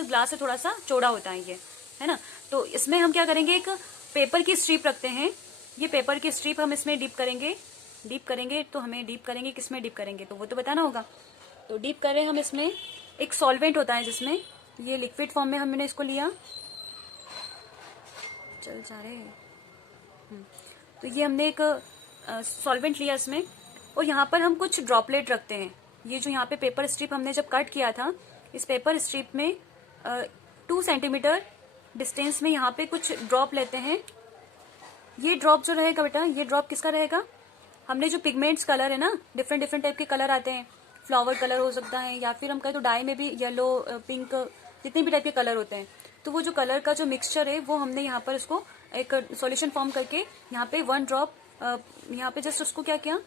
Plus glass से थोड़ा सा चौड़ा होता है ये, है ना। तो इसमें हम क्या करेंगे, एक पेपर की स्ट्रिप रखते हैं। ये पेपर की स्ट्रिप हम इसमें डीप करेंगे तो हमें डीप करेंगे किसमें डीप करेंगे तो वो तो बताना होगा। तो डीप करें हम इसमें, एक सॉल्वेंट होता है जिसमें ये लिक्विड फॉर्म में हमने इसको लिया, चल जा रहे तो ये हमने एक सॉल्वेंट लिया इसमें, और यहाँ पर हम कुछ ड्रॉपलेट रखते हैं। ये जो यहाँ पे पेपर स्ट्रिप हमने जब कट किया था, इस पेपर स्ट्रिप में 2 सेंटीमीटर डिस्टेंस में यहाँ पे कुछ ड्रॉप लेते हैं। ये ड्रॉप जो रहेगा बेटा, ये ड्रॉप किसका रहेगा, हमने जो पिगमेंट्स कलर है ना, डिफरेंट डिफरेंट टाइप के कलर आते हैं, फ्लावर कलर हो सकता है, या फिर हम कहें तो डाई में भी येलो पिंक जितने भी टाइप के कलर होते हैं। तो वो जो कलर का जो मिक्सचर है वो हमने यहाँ पर इसको एक सॉल्यूशन फॉर्म करके यहाँ पे 1 ड्रॉप यहाँ पे जस्ट उसको क्या किया,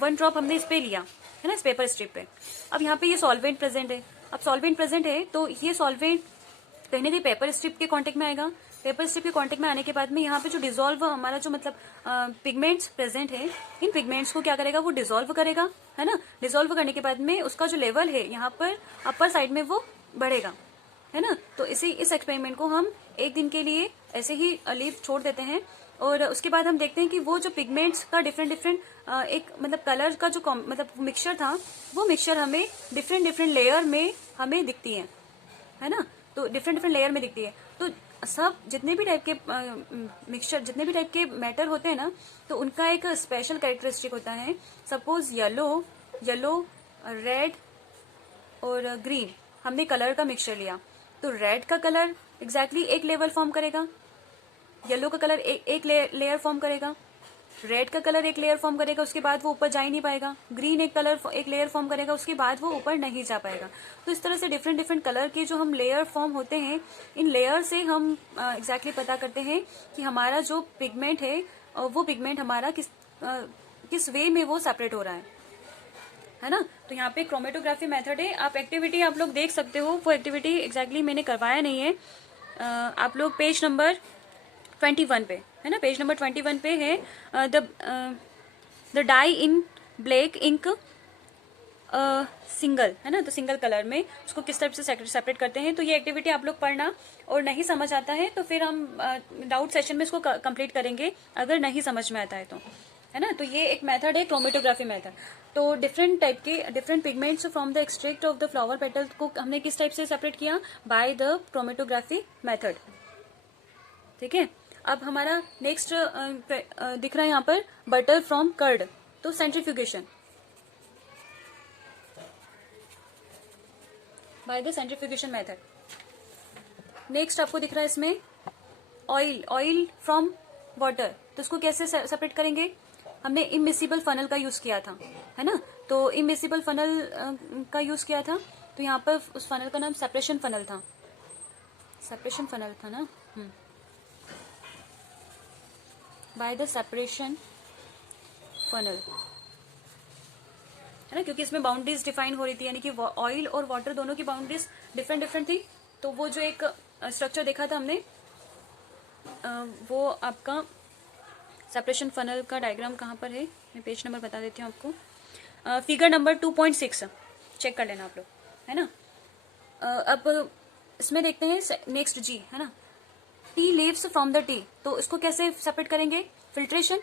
1 ड्रॉप हमने इस पे लिया, है ना, इस पेपर स्ट्रिप पे। अब यहाँ पे ये सॉल्वेंट प्रेजेंट है। अब सॉल्वेंट प्रेजेंट है तो ये सॉल्वेंट कहीं ना कहीं पेपर स्ट्रिप के कांटेक्ट में आएगा। पेपर स्ट्रिप के कांटेक्ट में आने के बाद में यहाँ पे जो डिजोल्व हमारा जो मतलब पिगमेंट्स प्रेजेंट है, इन पिगमेंट्स को क्या करेगा, वो डिजोल्व करेगा, है ना। डिजोल्व करने के बाद में उसका जो लेवल है यहाँ पर अपर साइड में वो बढ़ेगा, है ना। तो इस एक्सपेरिमेंट को हम 1 दिन के लिए ऐसे ही लीव छोड़ देते हैं, और उसके बाद हम देखते हैं कि वो जो पिगमेंट्स का डिफरेंट एक मतलब कलर का जो मतलब मिक्सचर था, वो मिक्सचर हमें डिफरेंट लेयर में हमें दिखती है ना। तो डिफरेंट लेयर में दिखती है। तो सब जितने भी टाइप के मिक्सचर, जितने भी टाइप के मैटर होते हैं ना, तो उनका एक स्पेशल कैरेक्टरिस्टिक होता है। सपोज येलो, रेड और ग्रीन हमने कलर का मिक्सचर लिया, तो रेड का कलर एग्जैक्टली एक लेवल फॉर्म करेगा, येलो का कलर एक लेयर फॉर्म करेगा, रेड का कलर एक लेयर फॉर्म करेगा, उसके बाद वो ऊपर जा ही नहीं पाएगा। ग्रीन एक लेयर फॉर्म करेगा, उसके बाद वो ऊपर नहीं जा पाएगा। तो इस तरह से डिफरेंट कलर के जो हम लेयर फॉर्म होते हैं, इन लेयर से हम एग्जैक्टली पता करते हैं कि हमारा जो पिगमेंट है वो पिगमेंट हमारा किस वे में वो सेपरेट हो रहा है ना। तो यहाँ पे क्रोमेटोग्राफी मेथड है। आप एक्टिविटी आप लोग देख सकते हो, वो एक्टिविटी एग्जैक्टली मैंने करवाया नहीं है। आप लोग पेज नंबर 21 पे है ना, पेज नंबर 21 पे है the die in black ink single, है ना। तो सिंगल कलर में उसको किस तरह से सेपरेट करते हैं। तो ये एक्टिविटी आप लोग पढ़ना, और नहीं समझ आता है तो फिर हम डाउट सेशन में इसको कंप्लीट करेंगे अगर नहीं समझ में आता है तो, है ना। तो ये एक मेथड है क्रोमेटोग्राफी मेथड। तो डिफरेंट टाइप के different pigments from the extract of the flower petal को हमने किस टाइप से सेपरेट किया, बाय द क्रोमेटोग्राफी मेथड, ठीक है। अब हमारा नेक्स्ट दिख रहा है यहाँ पर बटर फ्रॉम कर्ड, तो centrifugation by the centrifugation method. Next आपको दिख रहा है इसमें ऑयल फ्रॉम वाटर, तो इसको कैसे सेपरेट करेंगे, हमने इमिसिबल फनल का यूज किया था, है ना। तो इमिसिबल फनल का यूज किया था, तो यहाँ पर उस फनल का नाम सेपरेशन फनल था ना, बाय द सेपरेशन फनल, है ना, क्योंकि इसमें बाउंड्रीज डिफाइन हो रही थी, यानी कि ऑयल और वाटर दोनों की बाउंड्रीज डिफरेंट थी। तो वो जो एक स्ट्रक्चर देखा था हमने, वो आपका सेपरेशन फनल का डायग्राम कहाँ पर है, मैं पेज नंबर बता देती हूँ आपको, फिगर नंबर 2.6 चेक कर लेना आप लोग, है ना। अब इसमें देखते हैं नेक्स्ट जी, है ना, tea leaves from the tea, तो इसको कैसे सेपरेट करेंगे, filtration.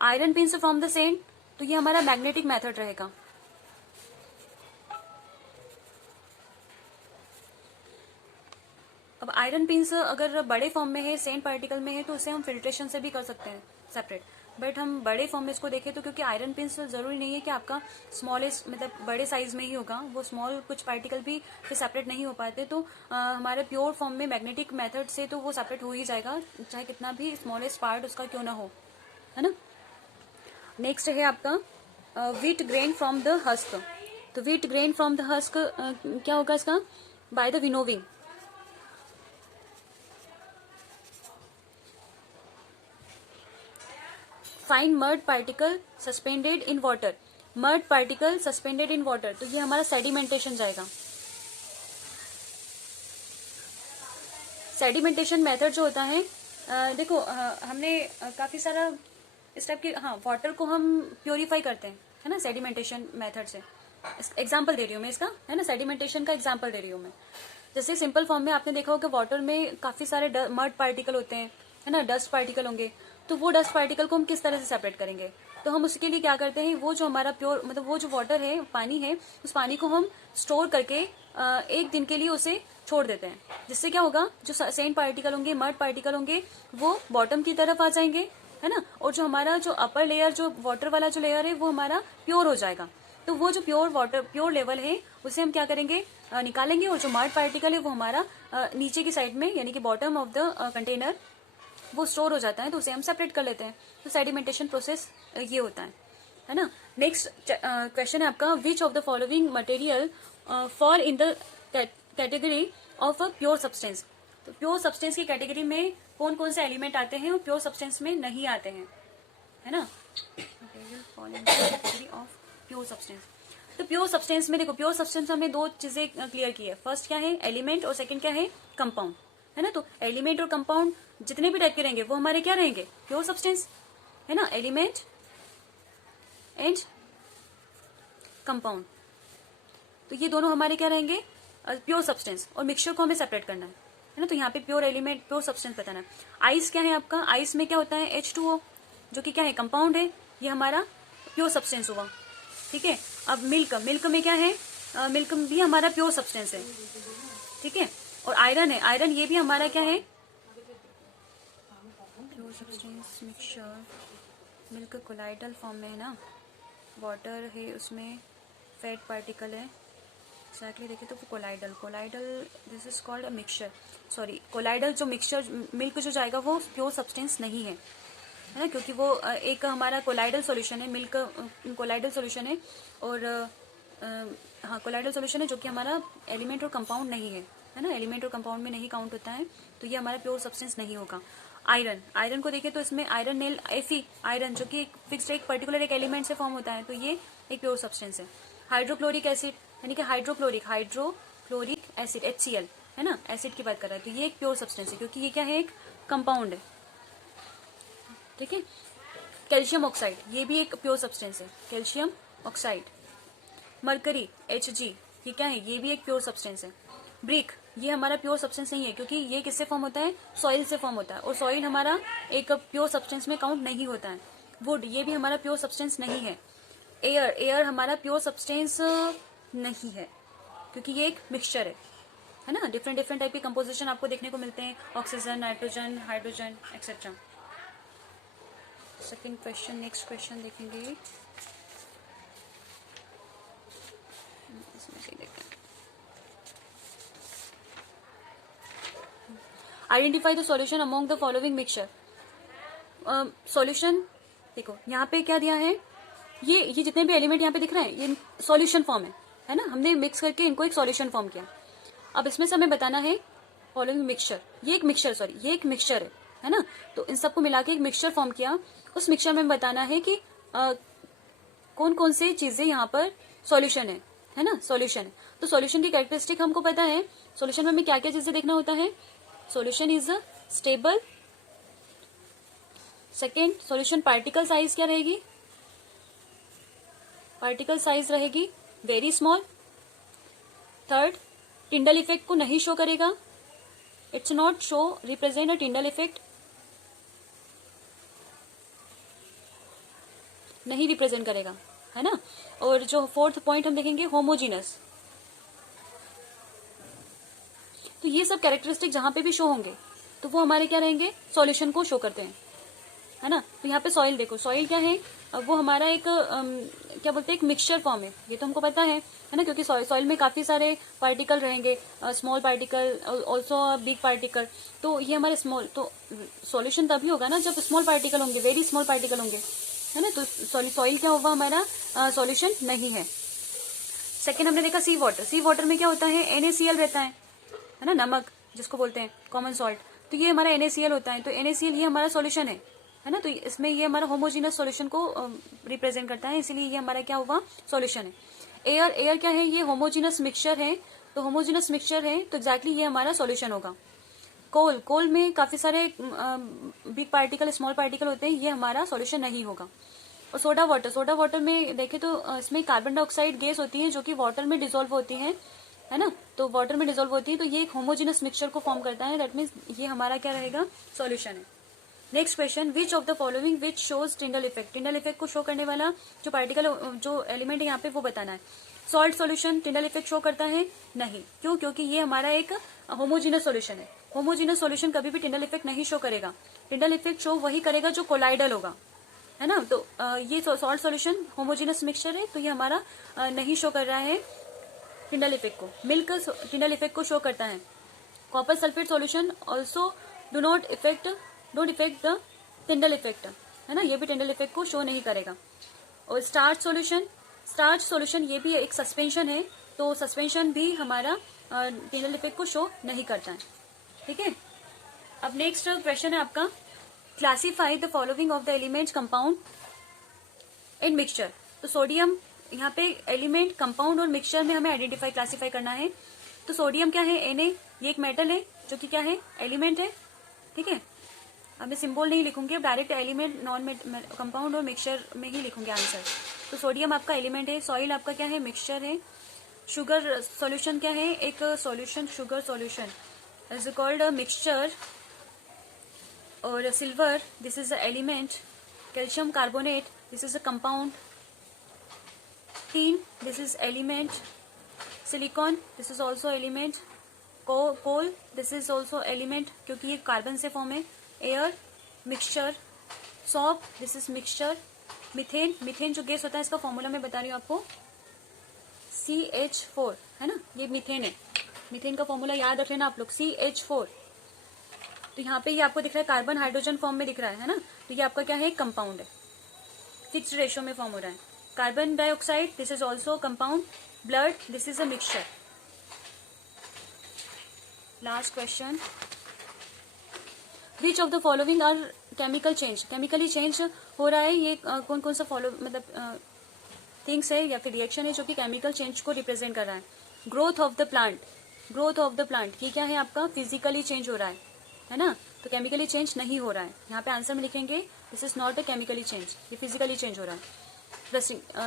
Iron pins from the sand, तो ये हमारा मैग्नेटिक मेथड रहेगा। अब आयरन पिंस अगर बड़े फॉर्म में है, सेंट पार्टिकल में है, तो उसे हम फिल्ट्रेशन से भी कर सकते हैं सेपरेट। बट हम बड़े फॉर्म में इसको देखें तो क्योंकि आयरन पिंस जरूरी नहीं है कि आपका स्मॉलेस्ट मतलब बड़े साइज में ही होगा, वो स्मॉल कुछ पार्टिकल भी फिर सेपरेट नहीं हो पाते। तो हमारे प्योर फॉर्म में मैग्नेटिक मेथड से तो वो सेपरेट हो ही जाएगा, चाहे कितना भी स्मॉलेस्ट पार्ट उसका क्यों ना हो, है ना। नेक्स्ट है आपका wheat grain from the husk, तो wheat grain from the husk क्या होगा इसका, by the winnowing. Fine mud particle suspended in water, mud particle suspended in water, तो ये हमारा सेडिमेंटेशन जाएगा। सेडिमेंटेशन मेथड जो होता है, देखो हमने काफी सारा इस टाइप के, हाँ, वाटर को हम प्योरीफाई करते हैं, है ना, सेडिमेंटेशन मेथड से। एग्जाम्पल दे रही हूँ मैं इसका, है ना, सेडिमेंटेशन का एग्जाम्पल दे रही हूँ मैं। जैसे सिंपल फॉर्म में आपने देखा होगा वाटर में काफी सारे मड पार्टिकल होते हैं, है ना, डस्ट पार्टिकल होंगे। तो वो डस्ट पार्टिकल को हम किस तरह से सेपरेट करेंगे? तो हम उसके लिए क्या करते हैं, वो जो हमारा प्योर मतलब वो जो वाटर है, पानी है, उस पानी को हम स्टोर करके एक दिन के लिए उसे छोड़ देते हैं। जिससे क्या होगा, जो सेंट पार्टिकल होंगे, मड पार्टिकल होंगे, वो बॉटम की तरफ आ जाएंगे, है ना, और जो हमारा जो अपर लेयर, जो वाटर वाला जो लेयर है, वो हमारा प्योर हो जाएगा। तो वो जो प्योर वाटर, प्योर लेवल है, उसे हम क्या करेंगे, निकालेंगे, और जो मड पार्टिकल है वो हमारा नीचे की साइड में, यानी कि बॉटम ऑफ द कंटेनर, वो स्टोर हो जाता है, तो उसे हम सेपरेट कर लेते हैं। तो सेडिमेंटेशन प्रोसेस ये होता है ना। नेक्स्ट क्वेश्चन है आपका, विच of the following material fall in the category of a pure substance. तो प्योर सब्सटेंस की कैटेगरी में कौन कौन से एलिमेंट आते हैं और प्योर सब्सटेंस में नहीं आते हैं, है ना। Material fall in the category of pure substance. तो प्योर सब्सटेंस में देखो, प्योर सब्सटेंस हमने दो चीजें क्लियर की है। फर्स्ट क्या है, एलिमेंट, और सेकंड क्या है, कंपाउंड, है ना। तो एलिमेंट और कंपाउंड जितने भी टाइप के रहेंगे वो हमारे क्या रहेंगे, प्योर सब्सटेंस, है ना, एलिमेंट एंड कंपाउंड। तो ये दोनों हमारे क्या रहेंगे, प्योर सब्सटेंस। और मिक्सचर को हमें सेपरेट करना है ना। तो यहाँ पे प्योर एलिमेंट, प्योर सब्सटेंस बताना है। आइस क्या है आपका, आइस में क्या होता है, H2O, जो कि क्या है, कंपाउंड है, ये हमारा प्योर सब्सटेंस हुआ, ठीक है। अब मिल्क, मिल्क में क्या है, मिल्क भी हमारा प्योर सब्सटेंस है, ठीक है। और आयरन है, आयरन ये भी हमारा क्या है, pure substance. Mixture, milk colloidal form में है ना, वाटर है, उसमें फैट पार्टिकल है, एक्जैक्टली देखिए तो वो colloidal, colloidal, this is called a mixture, sorry, colloidal जो मिक्सचर मिल्क जो जाएगा वो प्योर सब्सटेंस नहीं है ना, क्योंकि वो एक हमारा कोलाइडल सॉल्यूशन है, मिल्क कोलाइडल सॉल्यूशन है, और हाँ कोलाइडल सॉल्यूशन है, जो कि हमारा एलिमेंट और कंपाउंड नहीं है ना, एलिमेंट और कंपाउंड में नहीं काउंट होता है, तो ये हमारा प्योर सब्सटेंस नहीं होगा। आयरन, आयरन को देखें तो इसमें आयरन नेल, Fe आयरन, जो कि फिक्स्ड एक पर्टिकुलर एक एलिमेंट से फॉर्म होता है, तो ये एक प्योर सब्सटेंस है। हाइड्रोक्लोरिक एसिड, यानी कि हाइड्रोक्लोरिक एसिड, HCl, है ना, एसिड की बात कर रहा है, तो ये एक प्योर सब्सटेंस है, क्योंकि ये क्या है, एक कंपाउंड है, ठीक है। कैल्शियम ऑक्साइड, ये भी एक प्योर सब्सटेंस है, कैल्शियम ऑक्साइड। मरकरी, Hg, ये क्या है, ये भी एक प्योर सब्सटेंस है। ब्रिक, ये हमारा प्योर सब्सटेंस नहीं है, क्योंकि ये किससे फॉर्म होता है, सॉइल से फॉर्म होता है, और सॉइल हमारा एक प्योर सब्सटेंस में काउंट नहीं होता है। वुड, ये भी हमारा प्योर सब्सटेंस नहीं है। एयर, एयर हमारा प्योर सब्सटेंस नहीं है, क्योंकि ये एक मिक्सचर है ना, डिफरेंट डिफरेंट टाइप के कंपोजिशन आपको देखने को मिलते हैं, oxygen, nitrogen, hydrogen, etcetera. Second question, next question देखेंगे, इसमें से देखते हैं। Identify the solution among the following mixture. Solution देखो यहाँ पे क्या दिया है, ये जितने भी एलिमेंट यहाँ पे दिख रहे हैं ये सॉल्यूशन फॉर्म है ना, हमने मिक्स करके इनको एक सॉल्यूशन फॉर्म किया। अब इसमें से हमें बताना है फॉलोइंग मिक्सचर, ये एक मिक्सचर, सॉरी ये एक मिक्सचर है ना, तो इन सबको मिला के एक मिक्सचर फॉर्म किया। उस मिक्सचर में बताना है कि कौन कौन से चीजें यहाँ पर सॉल्यूशन है ना, सॉल्यूशन है। तो सॉल्यूशन की कैरेक्टरिस्टिक हमको पता है, सॉल्यूशन में हमें क्या क्या चीजें देखना होता है, solution is stable, second solution particle size क्या रहेगी, पार्टिकल साइज रहेगी very small. Third, Tyndall effect को नहीं शो करेगा, it's not show represent a Tyndall effect, नहीं रिप्रेजेंट करेगा, है ना। और जो फोर्थ पॉइंट हम देखेंगे, होमोजीनस। तो ये सब कैरेक्टरिस्टिक जहां पे भी शो होंगे तो वो हमारे क्या रहेंगे, सॉल्यूशन को शो करते हैं, है ना। तो यहाँ पे सॉइल देखो, सॉइल क्या है, वो हमारा एक क्या बोलते हैं, एक मिक्सचर फॉर्म है, ये तो हमको पता है ना, क्योंकि सॉइल में काफी सारे पार्टिकल रहेंगे, small particle also big particle, तो ये हमारे स्मॉल, तो सॉल्यूशन तभी होगा ना जब स्मॉल पार्टिकल होंगे, वेरी स्मॉल पार्टिकल होंगे, है ना। तो सॉइल क्या होगा, हमारा सॉल्यूशन नहीं है। सेकेंड हमने देखा सी वाटर, सी वाटर में क्या होता है, NaCl रहता है ना, नमक जिसको बोलते हैं, कॉमन सॉल्ट, तो ये हमारा NaCl होता है, तो NaCl ये हमारा सॉल्यूशन है ना। तो इसमें ये हमारा होमोजीनस सॉल्यूशन को रिप्रेजेंट करता है, इसलिए ये हमारा क्या हुआ, सॉल्यूशन है। एयर, एयर क्या है, ये होमोजीनस मिक्सचर है, तो होमोजीनस मिक्सचर है तो एग्जैक्टली ये हमारा सॉल्यूशन होगा। कोल, कोल में काफी सारे बिग पार्टिकल, स्मॉल पार्टिकल होते हैं, ये हमारा सॉल्यूशन नहीं होगा। और सोडा वाटर में देखें तो इसमें कार्बन डाइऑक्साइड गैस होती है जो कि वाटर में डिसॉल्व होती है ना, तो वाटर में डिसॉल्व होती है, तो ये एक होमोजेनस मिक्सचर को फॉर्म करता है। दैट मीन्स ये हमारा क्या रहेगा, सॉल्यूशन है। Next question, which of the following which shows Tyndall effect. Tyndall effect को शो करने वाला जो पार्टिकल जो एलिमेंट है यहाँ पे वो बताना है। Salt solution Tyndall effect show करता है? नहीं। क्यों? क्योंकि ये हमारा एक होमोजीनस सॉल्यूशन है। होमोजीनस सॉल्यूशन कभी भी टिंडल इफेक्ट नहीं शो करेगा। टिंडल इफेक्ट शो वही करेगा जो कोलाइडल होगा, है ना। तो ये सॉल्ट सॉल्यूशन होमोजीनस मिक्सचर है, तो ये हमारा नहीं शो कर रहा है टिंडल इफेक्ट को। मिल्क टिंडल इफेक्ट को शो करता है। Copper sulphate solution also don't effect the Tyndall effect, है ना, ये भी टिंडल इफेक्ट को शो नहीं करेगा। और स्टार्च सॉल्यूशन ये भी एक सस्पेंशन है, तो सस्पेंशन भी हमारा टिंडल इफेक्ट को शो नहीं करता है। ठीक है, अब नेक्स्ट क्वेश्चन है आपका, classify the following of the elements compound in mixture. तो सोडियम यहाँ पे एलिमेंट, कंपाउंड और मिक्सचर में हमें आइडेंटिफाई क्लासीफाई करना है। तो सोडियम क्या है, Na, ये एक मेटल है जो कि क्या है, एलिमेंट है। ठीक है, अब मैं सिंबल नहीं लिखूंगी, अब डायरेक्ट एलिमेंट नॉन कंपाउंड और मिक्सचर में ही लिखूंगी आंसर। तो सोडियम आपका एलिमेंट है, सॉइल आपका क्या है, मिक्सचर है। शुगर सॉल्यूशन क्या है, एक solution, sugar solution is called mixture. और silver, this is a element. Calcium carbonate, this is a compound. Tin, this is element. Silicon, this is also element. Coal, this is also element क्योंकि ये carbon से form है। Air, mixture. Salt, this is mixture. Methane जो gas होता है, इसका formula मैं बता रही हूँ आपको, CH4, है ना, ये मिथेन है। मिथेन का फॉर्मूला याद रख लेना आप लोग, CH4। तो यहाँ पे ये आपको दिख रहा है कार्बन हाइड्रोजन फॉर्म में दिख रहा है ना, तो ये आपका क्या है, कंपाउंड है, फिक्स्ड रेशियो में फॉर्म हो रहा है। Carbon dioxide, this is also compound. Blood, this is a mixture. Last question, which of the following are chemical change. Chemically change हो रहा है, ये कौन कौन सा मतलब थिंग्स है या फिर रिएक्शन है जो कि केमिकल चेंज को रिप्रेजेंट कर रहा है। ग्रोथ ऑफ द प्लांट, ये क्या है आपका, फिजिकली चेंज हो रहा है ना, तो केमिकली चेंज नहीं हो रहा है। यहाँ पे आंसर में लिखेंगे this is not a chemically change, ये फिजिकली चेंज हो रहा है।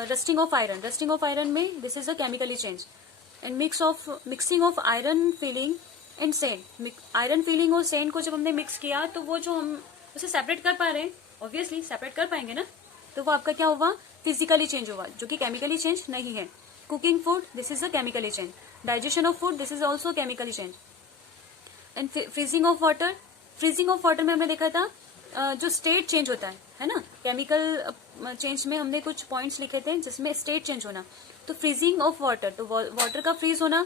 रस्टिंग ऑफ आयरन में this is a chemically change. And mixing of iron filling and send. Iron filling और सेंड को जब हमने मिक्स किया तो वो जो हम उसे सेपरेट कर पा रहे हैं, ऑब्वियसली सेपरेट कर पाएंगे ना, तो वो आपका क्या हुआ, फिजिकली चेंज हुआ, जो कि केमिकली चेंज नहीं है। Cooking food, this is a chemically change. Digestion of food, this is also chemically change. And freezing of water में हमने देखा था जो स्टेट चेंज होता है ना, केमिकल चेंज में हमने कुछ पॉइंट्स लिखे थे जिसमें स्टेट चेंज होना। तो फ्रीजिंग ऑफ वाटर, तो वाटर का फ्रीज होना,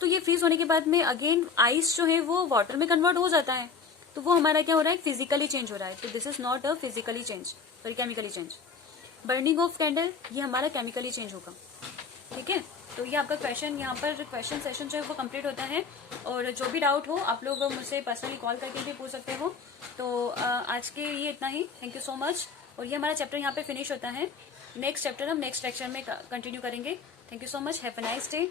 तो ये फ्रीज होने के बाद में अगेन आइस जो है वो वाटर में कन्वर्ट हो जाता है, तो वो हमारा क्या हो रहा है, फिजिकली चेंज हो रहा है। तो this is not a physically change, sorry chemically change. Burning of candle, ये हमारा केमिकली चेंज होगा। ठीक है, तो ये आपका क्वेश्चन, यहाँ पर क्वेश्चन सेशन जो है वो कंप्लीट होता है। और जो भी डाउट हो आप लोग मुझसे पर्सनली कॉल करके भी पूछ सकते हो। तो आज के ये इतना ही, थैंक यू सो मच। और ये हमारा चैप्टर यहाँ पे फिनिश होता है। नेक्स्ट चैप्टर हम नेक्स्ट लेक्चर में कंटिन्यू करेंगे। Thank you so much, have a nice day.